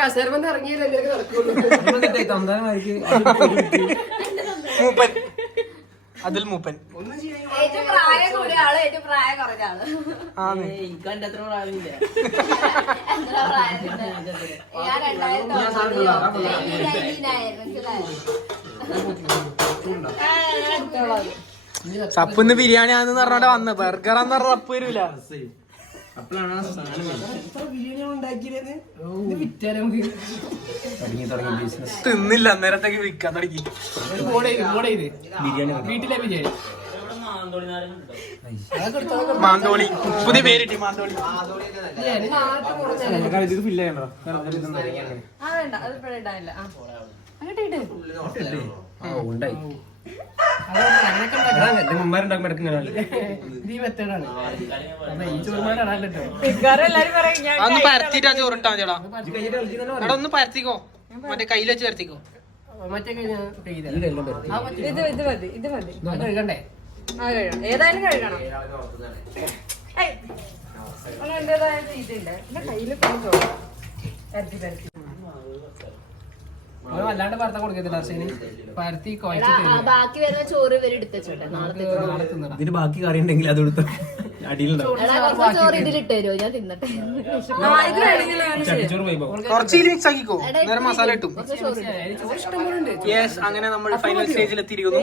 കസേരമന്ന് ഇറങ്ങിയില്ലേ നടക്കുള്ളൂ. അതിൽ മൂപ്പൻ സപ്പിന്ന് ബിരിയാണിയാന്ന് പറഞ്ഞോണ്ട് വന്ന് ബർഗറാന്ന് പറഞ്ഞ സപ്പ് വരൂല. തിന്നില്ല അന്നേരത്തേക്ക് വിൽക്കാൻ തുടങ്ങി. മാന്തോളി പുതിയ പേരിട്ടി മാന്തോളി. അതൊന്ന് പരത്തിട്ടാ ചോറിട്ടാ മതിയടാ. എടാ ഒന്ന് പരത്തിക്കോ, മറ്റേ കയ്യിൽ വെച്ച് പരത്തിക്കോ. ഏതായാലും കഴുകണം. എന്റേതായ ഇതില്ല കയ്യിൽ പരത്തി പരത്തി വല്ലാണ്ട് പരത്താൻ കൊടുക്കത്തില്ല. പരത്തി ബാക്കി വരുന്ന ചോറ് ഇവര് എടുത്തോട്ടെ. ഇതിന് ബാക്കി കറി ഉണ്ടെങ്കിൽ അത് എടുത്ത അടിയിലുണ്ടാവും. ചോറ് ഇതിലിട്ട് തരുമോ? ഞാൻ തിന്നട്ടെ. കുറച്ച് മിക്സ് ആക്കിക്കോ, നേരെ മസാല ഇട്ടും. യെസ്, അങ്ങനെ നമ്മൾ ഫൈനൽ സ്റ്റേജിൽ എത്തിയിരിക്കുന്നു.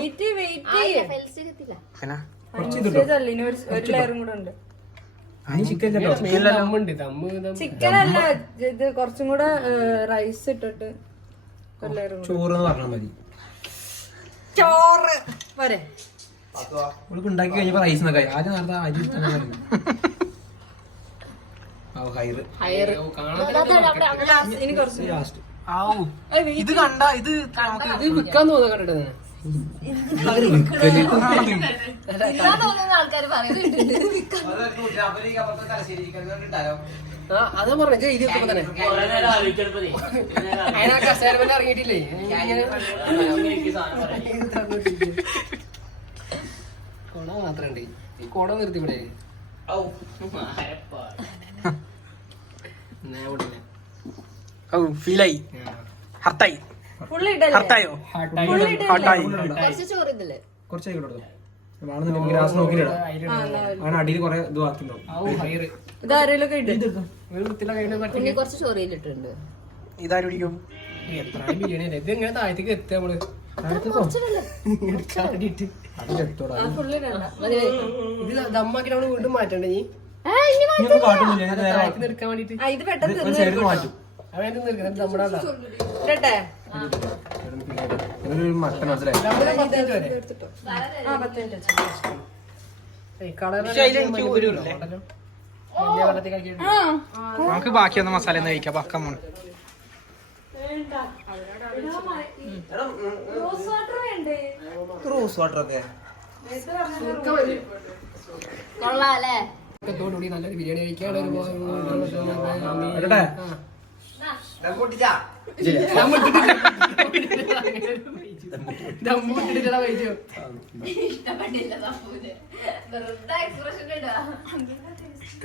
ചിക്കൻ അല്ല ഇത്, കുറച്ചും കൂടെ റൈസ് ഇട്ടിട്ട് ചോറ് പറഞ്ഞാൽ മതി. ചോറ് പോരെ. ഉണ്ടാക്കി കഴിഞ്ഞപ്പോ റൈസ് ആദ്യം നേരത്തെ അരി ഇത് കണ്ട ഇത് വിൽക്കാൻ തോന്നുന്നു കണ്ടിട്ട്. ആൾക്കാര് പറയുന്നുണ്ട്. അതാ പറഞ്ഞ ഇത് തന്നെ കസേരമല്ല ഇറങ്ങിയിട്ടില്ലേ. കൊട മാത്രണ്ട്. ഈ കൊട നിർത്തി ഇവിടെ ഫീലായി. ഹർട്ടായി. ഹർട്ടായോ? കുറച്ചായി ഗ്രാസ് നോക്കിയിടാം. അങ്ങനെ അടിയിൽ കൊറേ ഇത് കുറച്ച് ചോറിയിലിട്ടുണ്ട്. ഇതാരും പിടിക്കും. എത്ര ബിരിയാണി ഇത് എങ്ങനെ താഴത്തേക്ക് എത്തുക നമ്മള് ഇത് ദമ്മാക്കി നമ്മള് വീണ്ടും മാറ്റണ്ടേ? നീ എടുക്കാൻ വേണ്ടിട്ട് മാറ്റും. മട്ടൻ മനസ്സിലായി. നമുക്ക് ബാക്കി വന്ന മസാല ഒന്ന് കഴിക്കാം. പക്കം വേണം. റോസ് വാട്ടർ ഒക്കെ കൊള്ളാല്ലേ? ോടുകൂടി നല്ലൊരു ബിരിയാണി കഴിക്കാൻ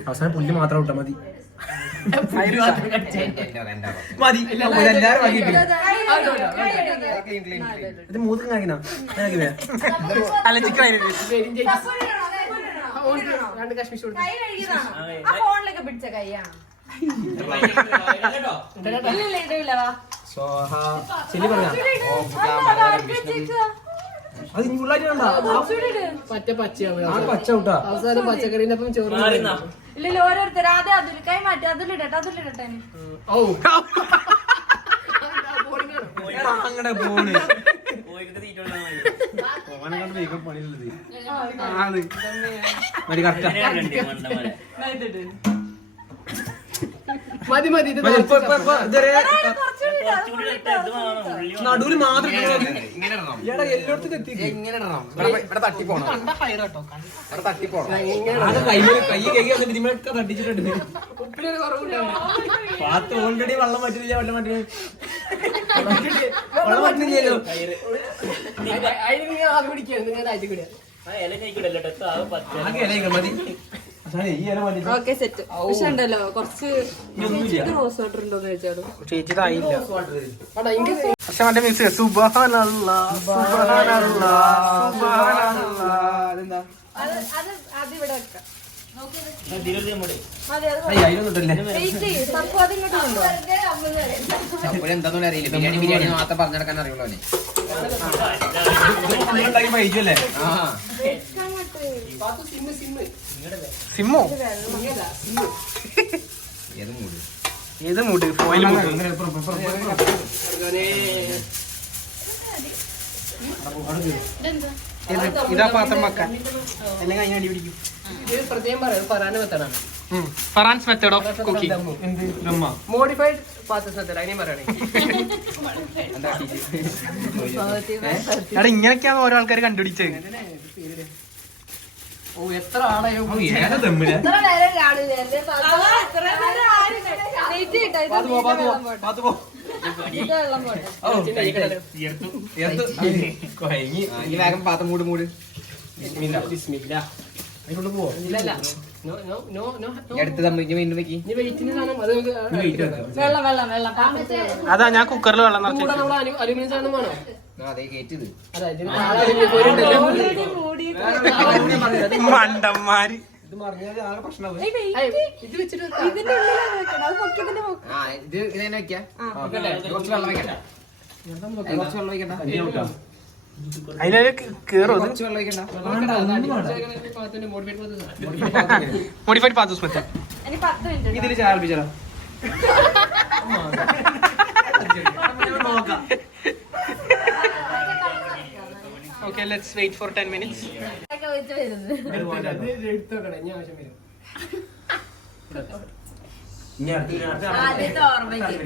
അവസാനം പുല്ല് മാത്രം ഇട്ടാ മതി. ഇത് മൂന്ന് കാക്കിനാ അല്ല ചിക്കൻ ഫോണിലൊക്കെ പിടിച്ച കൈയാണ്. അവസാനം പച്ചക്കറിനൊപ്പം ചോറ് ഇല്ലല്ലോ. ഓരോരുത്തർ ആദ്യം അതിൽ കൈ മാറ്റി അതിലിടട്ടെ അതിലിടട്ടെ. അങ്ങനെ പോണ് മതി മതി. നടുവിൽ മാത്രം തട്ടിച്ചിട്ടുണ്ട്. പാത്ത് ഓൾറെഡി വെള്ളം പറ്റില്ല. വെള്ളം പറ്റില്ല വെള്ളം പറ്റുന്നില്ലല്ലോ. മതി. Okay set. പക്ഷെ ഉണ്ടല്ലോ കുറച്ച് റോസ് വാട്ടർ ഉണ്ടോന്ന് ചോദിച്ചോളൂ. ചേച്ചി തായില്ല പക്ഷെ മറ്റേ മിക്സ് സുബ്ഹാനല്ലാ സുബ്ഹാനല്ലാ സുബ്ഹാനല്ലാ അതെന്താ അത് ഇവിടെ വെക്കാം. മതി, അത് മതി. വെയിറ്റ് ചെയ്യ്. സപ്പോ അതിങ്ങോട്ട് കൊണ്ടുവാ. എന്താന്ന് അറിയില്ല. ബിരിയാണി ബിരിയാണി മാത്രം പറഞ്ഞെടുക്കാൻ അറിയുള്ളൂ അവന്. സിമ്മോ ഏത് മൂട് ഫോയിൽ മൂട് ഇതാ പാത്രം വെക്കാൻ അല്ലെങ്കിൽ അതിന് അടി പിടിക്കും. പ്രത്യേകം പറയാനും വെത്തണം. ഫറാൻസ് മെത്തേഡ് ഓഫ് കുക്കിംഗ്. മോഡിഫൈഡ് പാത്രസ് മെത്തേഡ് അതിനെ പറയണേ. എടാ ഇങ്ങനെയൊക്കെയാണ് ഓരോ ആൾക്കാർ കണ്ടുപിടിച്ചത്. ഓ എത്ര ആളായോ ഇത്ര നേരം രാവിലെ അല്ലേ? ഇത്ര നേരം ആരും വെയിറ്റ് ചെയ്യട്ടെ. ഇത് വെള്ളം പോട്ടെ. വേഗം പാത്രം മൂട് മൂട്. അടുത്ത് തമ്മിൽ വീണ്ടും വെക്കി. വെള്ളം വെള്ളം വെള്ളം. അതാ ഞാൻ കുക്കറിൽ വെള്ളം നിറച്ചു. അലുമിനിയം സാധനം വേണോ? അതെ കേറ്റത് മണ്ടന്മാര്. ഇത് മറിഞ്ഞാൽ ആകെ പ്രശ്നമാവും. ഇത് വെച്ചിട്ട് ഇതിന്റെ ഉള്ളിലാണ് വെക്കണം. അത് പൊക്കിയതിന്റെ ആ ഇത് ഇങ്ങനെ വെക്കാം. കുറച്ച് വെള്ളം വെക്കണ്ട. കുറച്ച് വെള്ളം വെക്കണ്ട. അതിലൊരു കേറോ കുറച്ച് വെള്ളം വെക്കണ്ട. Modified Pathu's method. ഇനി 10 മിനിറ്റ്. ഇതിൽ ചാർപ്പിച്ചാലോ? Okay, let's wait for 10 minutes. ആദ്യത്തെ ഓർമ്മയ്ക്ക്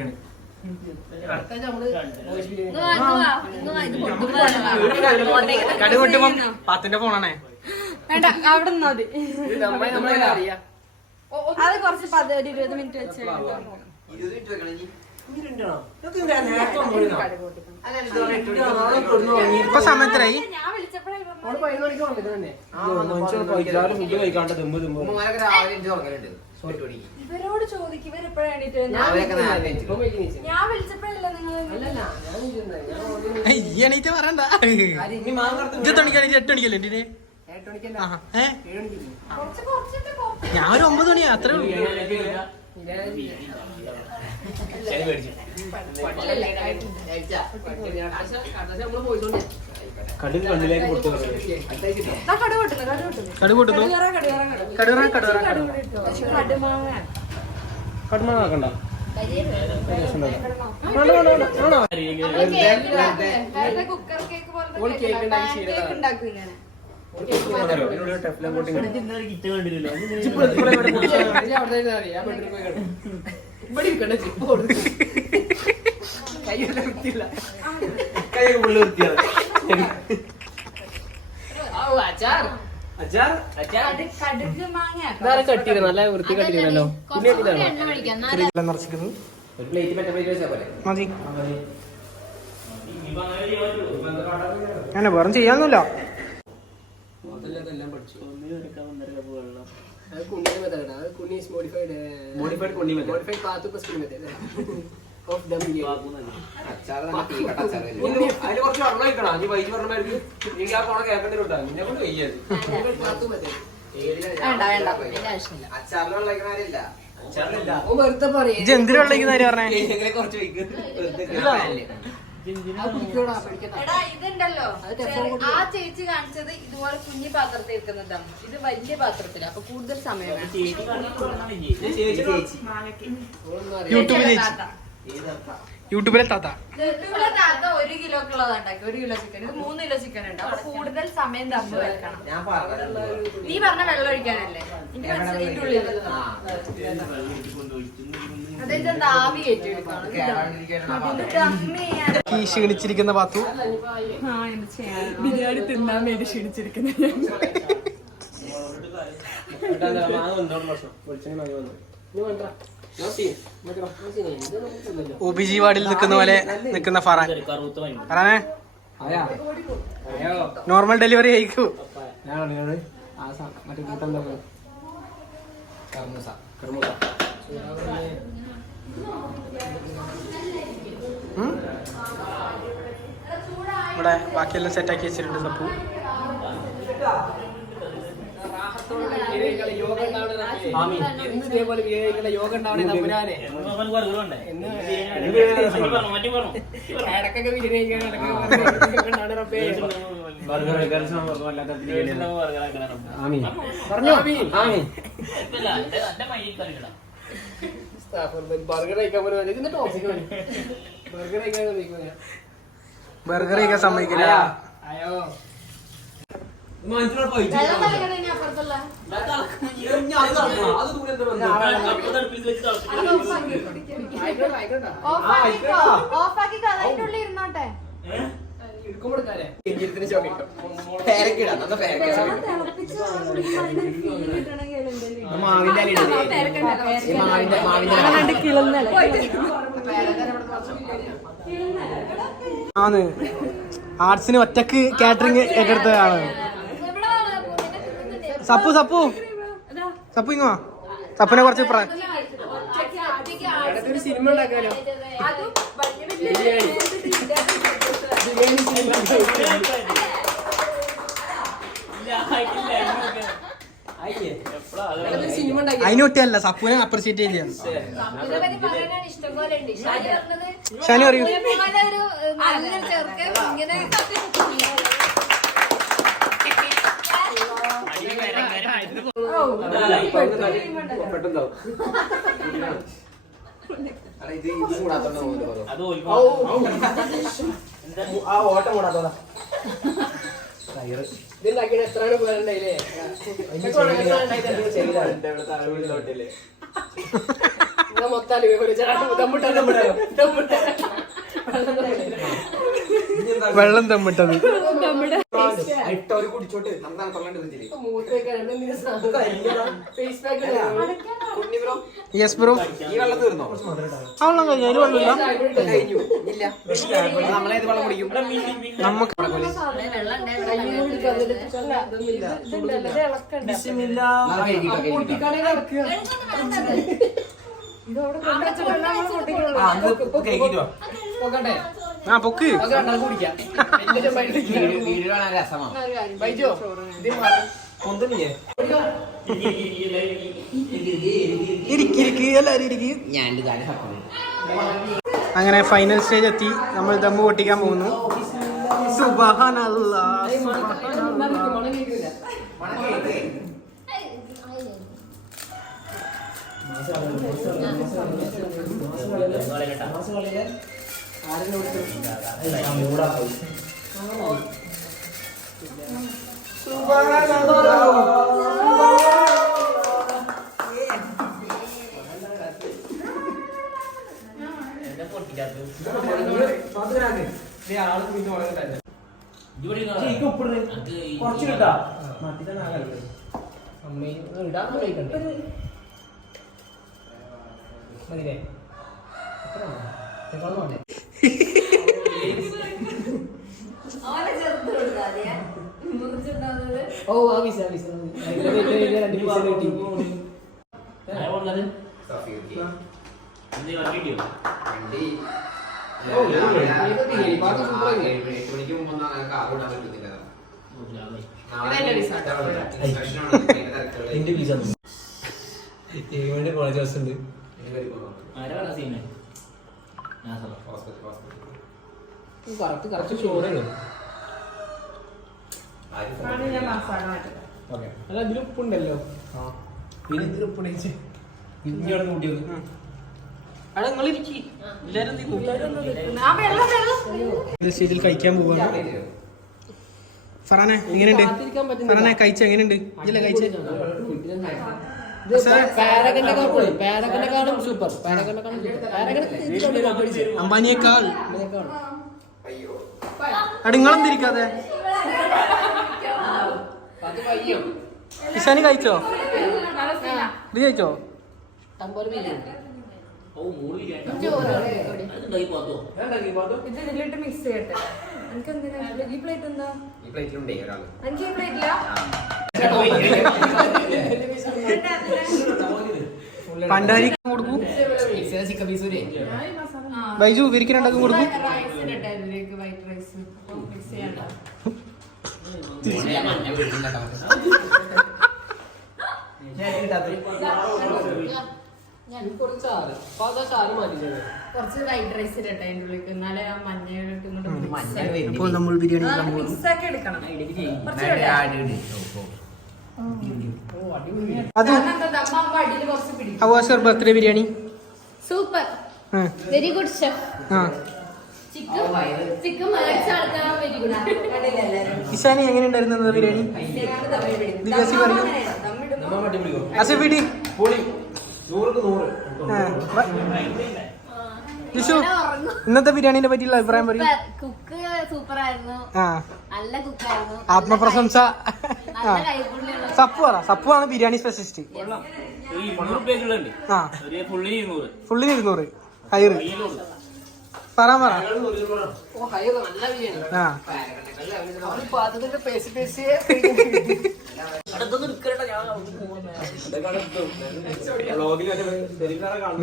കടുകൊട്ടുമ്പോ പാത്തിന്റെ ഫോണാണേ. വേണ്ട, അവിടെ നിന്നാ മതി. അത് കുറച്ച് 20 മിനിറ്റ് വെച്ച് ഇപ്പൊ സമയത്തിനായി. ഞാൻ വിളിച്ചപ്പോഴേ ഇവരോട് ചോദിക്കും ഇവരെപ്പോഴാണ് ഞാൻ വിളിച്ചപ്പോഴല്ല നിങ്ങൾ എണീറ്റ് പറയണ്ട. 8 മണിക്കല്ലേ 8 മണിക്കല്ലേ എന്തിനെ? ഞാൻ ഒരു 9 മണിയാ അത്രേ ഉള്ളൂ. കടുകൂട്ടുന്നു കടുമാക്കണ്ട. കുക്കർ കേക്ക് പോലെ കേക്ക് ഉണ്ടാക്കും ഇങ്ങനെ. കടുക് മാങ്ങ കട്ടിയത് നല്ല വൃത്തി കട്ടിയിരുന്നല്ലോ. നിറച്ചിരിക്കുന്നത് ഒരു പ്ലേറ്റ് മറ്റേ പ്ലേറ്റ് വെച്ചാൽ പോലെ മതി. അങ്ങനെ വേറെ ചെയ്യാനൊന്നുമില്ല. അതിന് കുറച്ച് വെള്ളം ഒഴിക്കണം. നീ വൈകി പറഞ്ഞ എനിക്ക് ആ പോണ കേൾക്കേണ്ടി വിട്ടാ നിന്നെ കൊണ്ട് വയ്യത്. അച്ചാറിന് വെള്ളം ഒഴിക്കണാരില്ല. വെറുതെ പറയാ ഇത് എന്തിനു വെള്ളിക്കുന്ന പറഞ്ഞേ? കുറച്ച് എടാ ഇതുണ്ടല്ലോ ആ ചേച്ചി കാണിച്ചത് ഇതുപോലെ കുഞ്ഞു പാത്രത്തിൽ വെക്കുന്നതാണ്. ഇത് വലിയ പാത്രത്തില് അപ്പൊ കൂടുതൽ സമയം വേണം. യൂട്യൂബിലെ താത്ത യൂട്യൂബിലെ താത്ത 1 കിലോക്കുള്ളതാ ഉണ്ടാക്കി. 1 കിലോ ചിക്കൻ. ഇത് 3 കിലോ ചിക്കൻ ഉണ്ട്. അപ്പൊ കൂടുതൽ സമയം തമ്പ് വെക്കണം. നീ പറഞ്ഞ വെള്ളം ഒഴിക്കാനല്ലേ? ഇതിന്റെ ഉള്ളിൽ അതെന്താ ആവി കയറ്റി എടുക്കണം. ക്ഷീണിച്ചിരിക്കുന്ന പാത്തു ബിരിയാണി തിന്നാൻ വേണ്ടി ക്ഷീണിച്ചിരിക്കുന്നത്. OBG വാർഡിൽ നിൽക്കുന്ന പോലെ നിൽക്കുന്ന ഫറാൻ. ഫറാനെ normal delivery ആയിക്കൂ. ഇവിടെ ബാക്കിയെല്ലാം സെറ്റാക്കി വെച്ചിട്ടുണ്ട് സപ്പു. യോഗ ഉണ്ടാവണേ തമ്പുരാനെ. ബർഗർ കഴിക്കാൻ സമ്മതിക്കില്ല. ഇരുന്നോട്ടെ. ആണ് ആർട്സിന് ഒറ്റക്ക് കാറ്ററിംഗ് ഏറ്റെടുത്തതാണ്. സപ്പു സപ്പു സപ്പു ഇങ്ങോ സപ്പുനെ കുറച്ച് സിനിമ ഉണ്ടാക്കാനോ? അതിനൊട്ടിയല്ല സപ്പുനെ അപ്രിഷിയേറ്റ് ചെയ്യാം. ഷാനി പറയൂ. ഓട്ടം കൂടാത്തോടാ ഇതുണ്ടാക്കിയ എത്രയാണ് പോരണ്ടായില്ലേ? വെള്ളം തമ്മിട്ടത് യെസ് ബ്രോ. ആ വെള്ളം കഴിഞ്ഞു. അതിന് വെള്ളമില്ല. നമുക്ക് ആ പൊക്ക് അങ്ങനെ ഫൈനൽ സ്റ്റേജ് എത്തി. നമ്മൾ ദമ്മ് പൊട്ടിക്കാൻ പോകുന്നു. സുബ്ഹാനല്ലാഹ് ഓ ആവിസ കോളേജ് ബസ് ഉണ്ട്. കറക്റ്റ് ചോറാണ്. അല്ല ഇതിൽ ഉപ്പുണ്ടല്ലോ. പിന്നെ ഇതിൽ ഉപ്പുണ്ടെങ്കിൽ ഇഞ്ചിയോടെ കൂട്ടിയത്. സ്റ്റേജിൽ കഴിക്കാൻ പോവാണ്. ഫറാനെ എങ്ങനെയുണ്ട്? ഫറാനെ കഴിച്ച എങ്ങനെയുണ്ട്? ഇല്ല കഴിച്ച അമ്പാനിയേക്കാൾ നിങ്ങളെന്തിരിക്കാതെ ഇഷാനി കഴിച്ചോ? ഇത് കഴിച്ചോ? ഇതിലിട്ട് മിക്സ് ചെയ്യട്ടെ. എനിക്ക് എന്തിനാ ഈ പ്ലേറ്റ് എന്താ? ഈ പ്ലേറ്റിലുണ്ടേ ഒരാൾ. എനിക്ക് ഈ പ്ലേറ്റില്ല. പണ്ടാരി കൊടുക്കൂ. ചിക്കൻ പീസ് വരെ ബൈജു ഇവർക്ക് രണ്ടാക്കും കൊടുക്കും. വൈറ്റ് റൈസ് മിക്സ് ചെയ്യണ്ട. കുറച്ച് വൈറ്റ് റൈസ് ഇടട്ടെ അതിന്റെ ഉള്ളിൽ, എന്നാലേ ആ മഞ്ഞളിട്ട് അപ്പോൾ നമ്മൾ ബിരിയാണി മിക്സ് ആക്കി എടുക്കണം. അത് how was your birthday biryani? Super, very good chef. Chicken very good. Ishani എങ്ങനെ ഉണ്ടായിരുന്നു ബിരിയാണി? ദിവസി പറഞ്ഞു അസഫിടി വിഷു ഇന്നത്തെ ബിരിയാണിനെ പറ്റിയുള്ള അഭിപ്രായം പറയും. കുക്ക് സൂപ്പർ ആയിരുന്നു, നല്ല കുക്കായിരുന്നു, ആത്മപ്രശംസ. സപ്പു ആണ് ബിരിയാണി സ്പെഷ്യലിസ്റ്റ്. ഫുള്ളി 200 ഹയർ പറ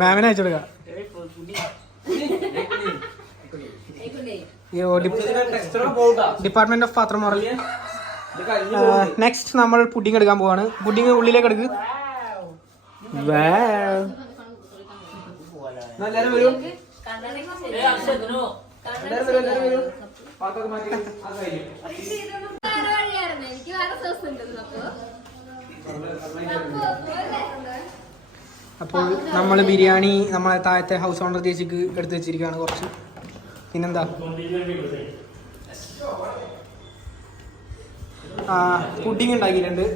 മാമിനെ അയച്ചെടുക്ക. ഡിപ്പാർട്ട്മെന്റ് ഓഫ് പാത്രം മോറൽ. നെക്സ്റ്റ് നമ്മൾ പുഡിംഗ് എടുക്കാൻ പോവാണ്. പുഡിംഗ് ഉള്ളിലേക്ക് എടുക്ക്. അപ്പോൾ നമ്മൾ ബിരിയാണി നമ്മളെ താഴത്തെ ഹൗസ് ഓണർ ചേച്ചിക്ക് എടുത്ത് വെച്ചിരിക്കുകയാണ് കുറച്ച്. പിന്നെന്താ പുഡിംഗ് ഉണ്ടാക്കിയിട്ടുണ്ട്.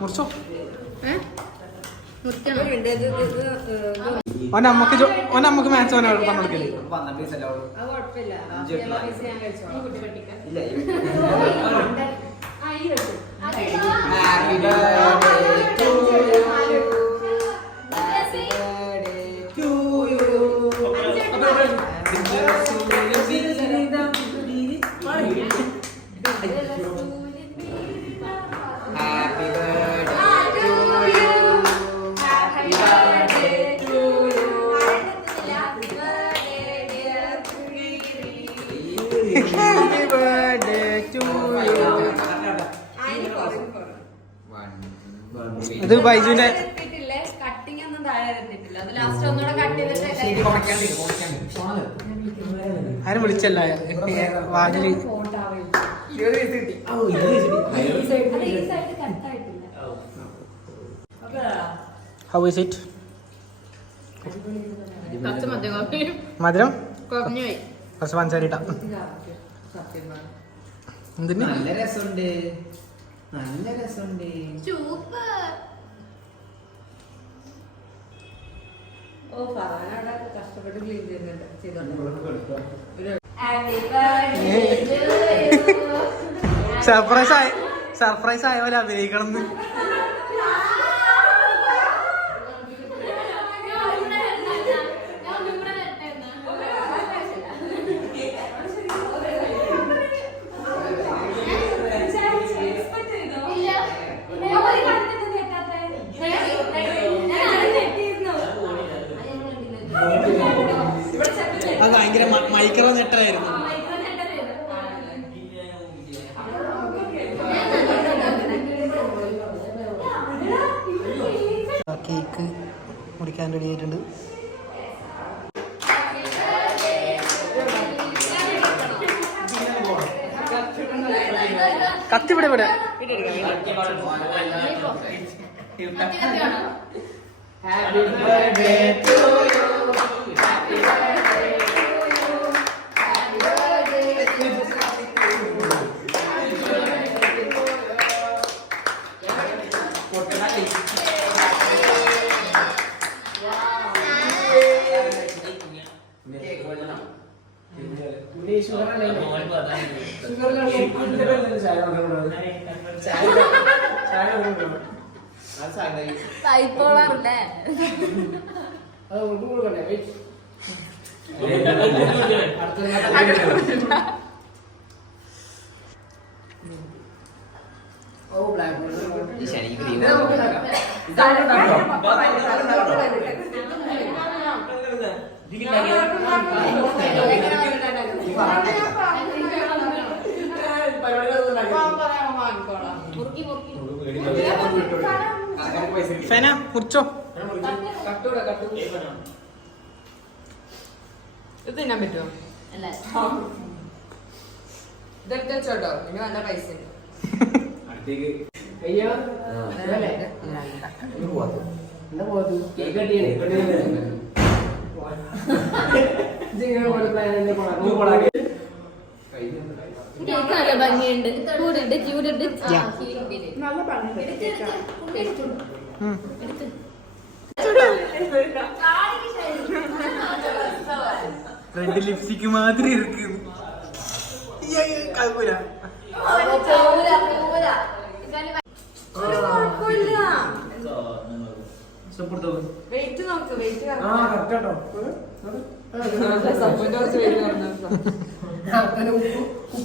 മുറിച്ചോ ഓനമ്മക്ക് മാച്ച് ഓനെ പറഞ്ഞു കൊടുക്കല്ലേ. ഇത് ബൈജുവിന്റെ കട്ടിങ് ഒന്നും താഴെ എത്തിയിട്ടില്ല. അത് ലാസ്റ്റ് ഒന്നുകൂടെ കട്ട് ചെയ്തിട്ട് ആരും വിളിച്ചല്ല വാതില്. How is it? മധുരം കുറച്ച് പഞ്ചാര ഇട്ടാ. എന്തിന് നല്ല രസമുണ്ട്, നല്ല രസമുണ്ട്. സർപ്രൈസ് ആയ പോലെ അഭിനയിക്കണം. അത് ഭയങ്കര മൈക്രോ നെട്ടായിരുന്നു. കേക്ക് മുറിക്കാൻ റെഡി ആയിട്ടുണ്ട്. കത്തിവിടെ ഇവിടെ Happy birthday to you. Happy birthday to you. Happy birthday to you. Happy birthday to you. പോളാറില്ലേ Oh, black. ഇത് നമുക്ക് ഉണ്ടാക്കാം. ഫെന മുറിച്ചോ. ഇത് തിന്നാൻ പറ്റുമോ? ഇതെടുത്ത് വെച്ചോട്ടോ, ഇനി നല്ല പൈസ ഉണ്ട്. കേക്ക് നല്ല ഭംഗിയുണ്ട്. ചൂടുണ്ട് ചൂടുണ്ട്. നല്ല ഭംഗി. ரெண்டு லிப்ஸ்டிக் மாதிரி இருக்கு. വെയിറ്റ് നോക്ക്, വെയിറ്റ് ഉപ്പ്